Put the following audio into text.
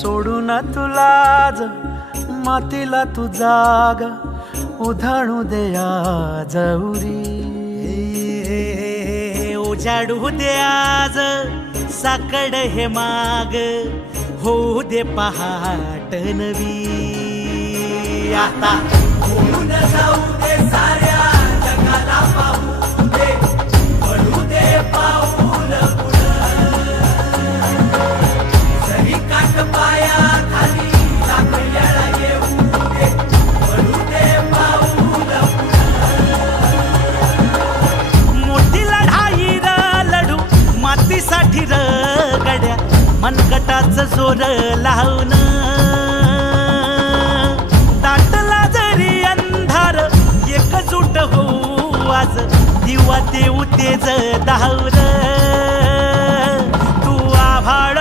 सोडून तुलाज मातीला तू जाग उधाणू दे आज उरी उजाडू दे आज साकड हे माग होऊ दे पहाट नवी आता होऊन जाऊ दे साऱ्या जगाला पाहू दे पडू दे पाऊल जरी काट पाया खाली लागल्याला येऊ दे पडू दे पाऊल मोठी लढाई र लढू मातीसाठी र गड्या मनगटाचं जोर लावून दाटला जरी अंधार एकजूट होऊ आज दिवा देऊ तेज धावलं तू आभाळ